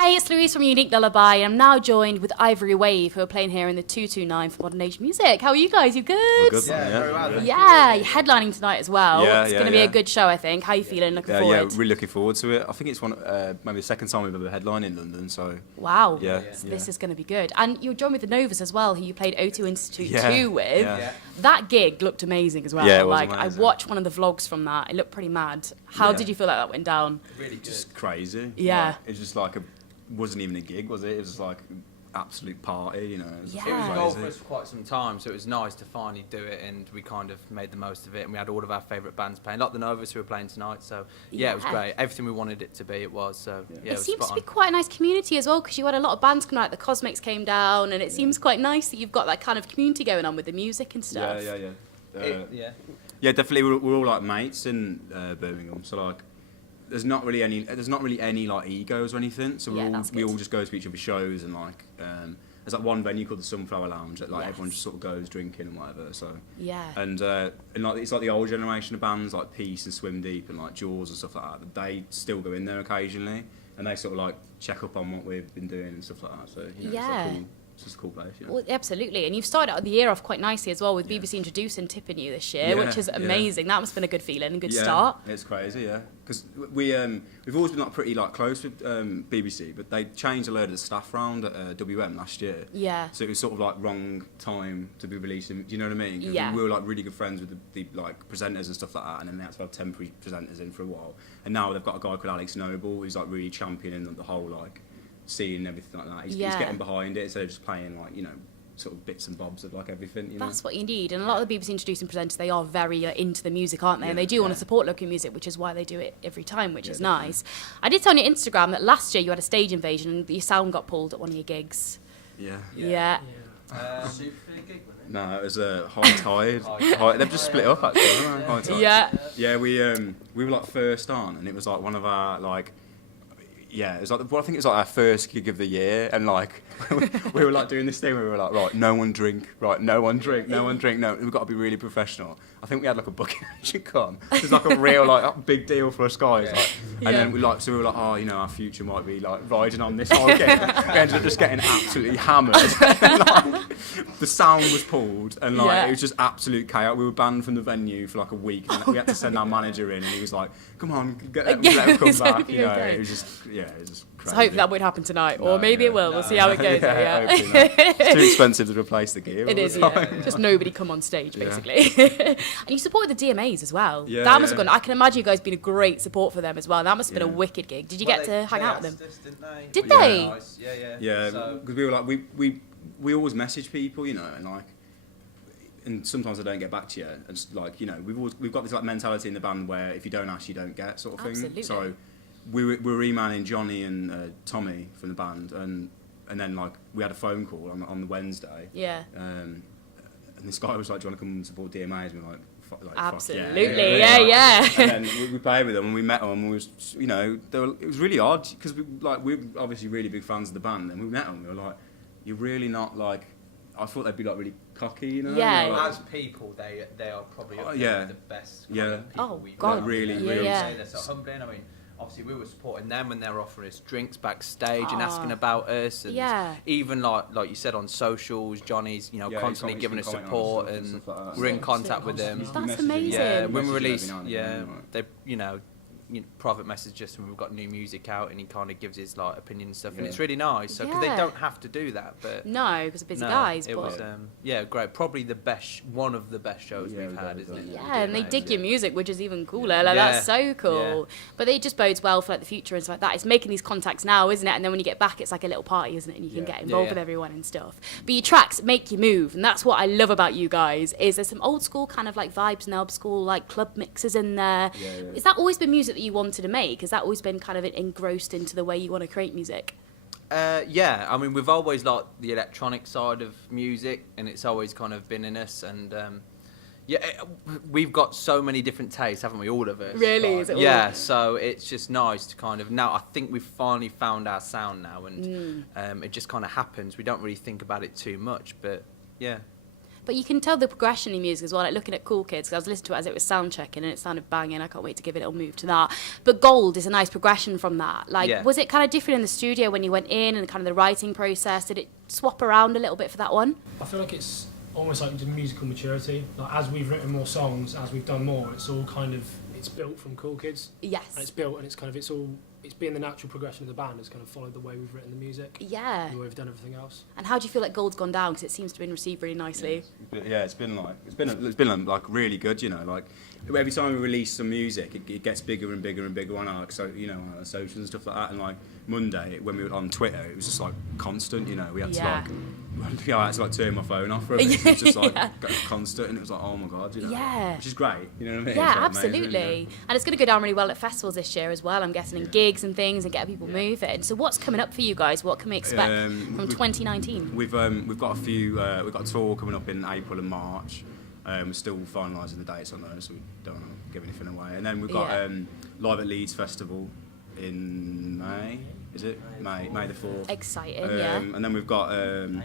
Hey, it's Louise from Unique Lullaby, and I'm now joined with Ivory Wave, who are playing here in the 229 for Modern Age Music. How are you guys? You good? We're good, Yeah, very well. Yeah, you're headlining tonight as well. Yeah, it's yeah, going to be yeah. a good show, I think. How are you feeling? Looking forward? Yeah, really looking forward to it. I think it's maybe the second time we've ever headlined in London, so... Wow. Yeah, So yeah. this is going to be good. And you're joined with the Novas as well, who you played O2 Institute 2 with. Yeah. That gig looked amazing as well. Yeah, it was like, amazing. I watched one of the vlogs from that. It looked pretty mad. How Yeah. did you feel like that went down? Really good. Just crazy. Yeah. Like, it's just like wasn't even a gig, was it? It was just like an absolute party, you know. It was Yeah. It was a Crazy. goal for us for quite some time, so it was nice to finally do it, and we kind of made the most of it, and we had all of our favourite bands playing, like the Novas who were playing tonight, so yeah, it was Yeah. great. Everything we wanted it to be, it was, so yeah, It was seems spot to be on. quite a nice community as well, because you had a lot of bands come out. The Cosmics came down, and it seems quite nice that you've got that kind of community going on with the music and stuff. Yeah. Yeah. Yeah, definitely. We're all like mates in Birmingham, so like, there's not really any like egos or anything. So Yeah, that's we good. all just go to each other's shows, and like there's like one venue called the Sunflower Lounge that like Yes. everyone just sort of goes drinking and whatever. So Yeah. and like it's like the old generation of bands like Peace and Swim Deep and like Jaws and stuff like that. They still go in there occasionally, and they sort of like check up on what we've been doing and stuff like that. So you know, Yeah. it's just a cool place. You know? Well, absolutely. And you've started out the year off quite nicely as well with BBC introducing and tipping you this year, Yeah, which is yeah. amazing. That must have been a good feeling, a good Yeah, start. It's crazy, yeah. Because we've always been like pretty like close with BBC, but they changed a load of the staff round at WM last year. Yeah. So it was sort of like wrong time to be releasing. Do you know what I mean? 'Cause Yeah. we were like really good friends with the like presenters and stuff like that, and then they had to have temporary presenters in for a while. And now they've got a guy called Alex Noble who's like really championing the whole like scene and everything like that. He's Yeah. getting behind it instead of just playing like, you know, sort of bits and bobs of like everything. You know? That's what you need. And a lot of the BBC introducing presenters, they are very into the music, aren't they? And they do want to Yeah. support local music, which is why they do it every time, which Yeah, is definitely. nice. I did tell on your Instagram that last year you had a stage invasion and your sound got pulled at one of your gigs. Yeah. Yeah. Super gig, wasn't it? No, it was a High Tide. They've just split up actually. Haven't they? High Tide. Yeah. Yeah, we were like first on, and it was like one of our like, yeah, it was like I think it was like our first gig of the year, and like we were like doing this thing where we were like, right, no one drink, no, we've got to be really professional. I think we had like a booking agent come. It was like a real like big deal for us guys, like, and then we were like, oh, you know, our future might be like riding on this whole game. We ended up just getting absolutely hammered. Like, the sound was pulled, and like Yeah. it was just absolute chaos. We were banned from the venue for like a week, and we had to send our manager in, and he was like, "Come on, let him come It's back." gonna You know, be okay. it was just it was just crazy. So hopefully that won't happen tonight, or No, maybe yeah. it will. We'll see how it goes. Yeah, Yeah. hopefully not. It's too expensive to replace the gear. It all is, the yeah. time. Just nobody come on stage, Yeah. basically. And you supported the DMAs as well. Yeah, That must have yeah. gone. I can imagine you guys being a great support for them as well. That must have been a Yeah. wicked gig. Did you get to hang out with them? Us, didn't they? Did Yeah. they? Nice. Yeah. Yeah, So, because we were like we always message people, you know, and like, and sometimes I don't get back to you, and it's like, you know, we've got this like mentality in the band where if you don't ask, you don't get, sort of thing. Absolutely. So we were emailing Johnny and Tommy from the band, and then like we had a phone call on the Wednesday, Yeah. and this guy was like, "Do you want to come and support DMAs?" And we're like, fuck Absolutely. yeah. Yeah. And then we played with them, and we met them, and we was, you know, it was really odd because we're obviously really big fans of the band, and we met them, we were like, "You're really not like." I thought they'd be like really cocky, you know. Yeah. Like, as people, they are probably up there yeah. with the best kind Yeah. of people Oh, we've God. met. Really, Yeah, really. yeah. They're so humbling. I mean, obviously we were supporting them when they were offering us drinks backstage and Ah. asking about us, and Yeah. even like you said on socials, Johnny's Yeah, constantly he's giving us commenting on support, stuff and stuff like that. we're in contact with them. He's That's messaging- amazing. Yeah, he when we messages every release, now and yeah, again, like- they private message us when we've got new music out, and he kind of gives his like opinion and stuff, and Yeah. it's really nice. So because they Yeah. don't have to do that, but No, because of busy no, guys. it But was great. Probably the best, one of the best shows Yeah, we've had, without a isn't it? doubt. yeah, and they DMAs, dig your yeah. music, which is even cooler. Like, that's Yeah. so cool. But it just bodes well for like the future and stuff like that. It's making these contacts now, isn't it? And then when you get back, it's like a little party, isn't it? And you can Yeah. get involved Yeah. with everyone and stuff. But your tracks make you move, and that's what I love about you guys. Is there's some old school kind of like vibes and old school like club mixes in there. Yeah, yeah. Is that always been music that you wanted to make? Has that always been kind of engrossed into the way you want to create music? Yeah, I mean, we've always liked the electronic side of music, and it's always kind of been in us. And we've got so many different tastes, haven't we? All of us. Really? Is it all- Yeah, so it's just nice to kind of now. I think we've finally found our sound now, and it just kind of happens. We don't really think about it too much, but yeah. But you can tell the progression in music as well, like looking at Cool Kids, 'cause I was listening to it as it was sound checking and it sounded banging. I can't wait to give it a little move to that. But Gold is a nice progression from that. Like, Yeah. was it kind of different in the studio when you went in and kind of the writing process? Did it swap around a little bit for that one? I feel like it's almost like the musical maturity. Like as we've written more songs, as we've done more, it's all kind of it's built from Cool Kids. Yes. And it's built, and it's been the natural progression of the band. It's kind of followed the way we've written the music. Yeah. And the way we've done everything else. And how do you feel like Gold's gone down? Because it seems to have been received really nicely. Yeah, it's been like really good, you know. Like every time we release some music, it gets bigger and bigger and bigger on our on our socials and stuff like that. And like Monday, when we were on Twitter, it was just like constant, you know. We had to Yeah. I had to like turn my phone off for a bit. It was just like constant, and it was like, oh my god, you know. Yeah. Which is great, you know what I mean? Yeah, It's, like, absolutely. amazing, And it's going to go down really well at festivals this year as well, I'm guessing, in gigs and things and getting people moving. So what's coming up for you guys? What can we expect from 2019? We've got a few. We've got a tour coming up in April and March. We're still finalising the dates on those, so we don't want to give anything away. And then we've got Live at Leeds Festival in May. Is it May the 4th? Exciting, yeah. And then we've got a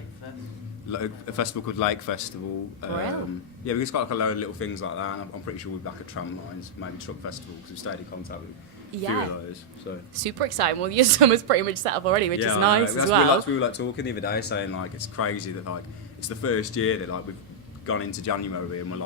festival called Lake Festival. Yeah, we've just got like a load of little things like that. And I'm pretty sure we'll be back at Tramlines, maybe Truck Festival, because we've stayed in contact with a few of those. So. Super exciting. Well, your summer's pretty much set up already, which is nice as well. We were like talking the other day, saying like it's crazy that like it's the first year that like we've gone into January and we're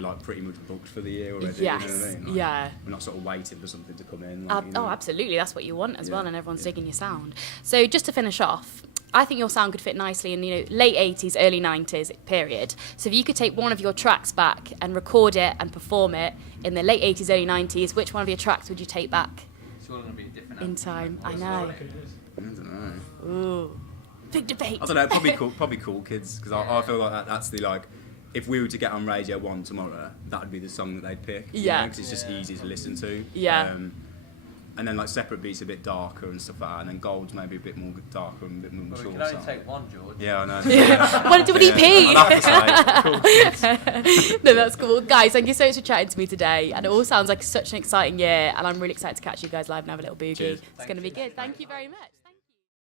like pretty much booked for the year already. Yes, you know what I mean? Like, yeah. We're not sort of waiting for something to come in. Like, Oh, absolutely. That's what you want as well, and everyone's Yeah. digging your sound. So just to finish off, I think your sound could fit nicely in, late 80s, early 90s period. So if you could take one of your tracks back and record it and perform it in the late 80s, early 90s, which one of your tracks would you take back It's all going to be different. in time? I know. I don't know. Ooh. Big debate. I don't know. Probably Cool Kids, because I feel like that's the like. If we were to get on Radio 1 tomorrow, that would be the song that they'd pick. Yeah. Because it's just easy to listen to. Yeah. And then like Separate Beats a bit darker and stuff like that, and then Gold's maybe a bit more darker and a bit more Well, mature. we can only sound. take one, George. Yeah, I know. What did he pee? I'd have to say, Cool Kids. No, that's cool. Guys, thank you so much for chatting to me today. And it all sounds like such an exciting year. And I'm really excited to catch you guys live and have a little boogie. Cheers. It's going to be good. Thank you very much.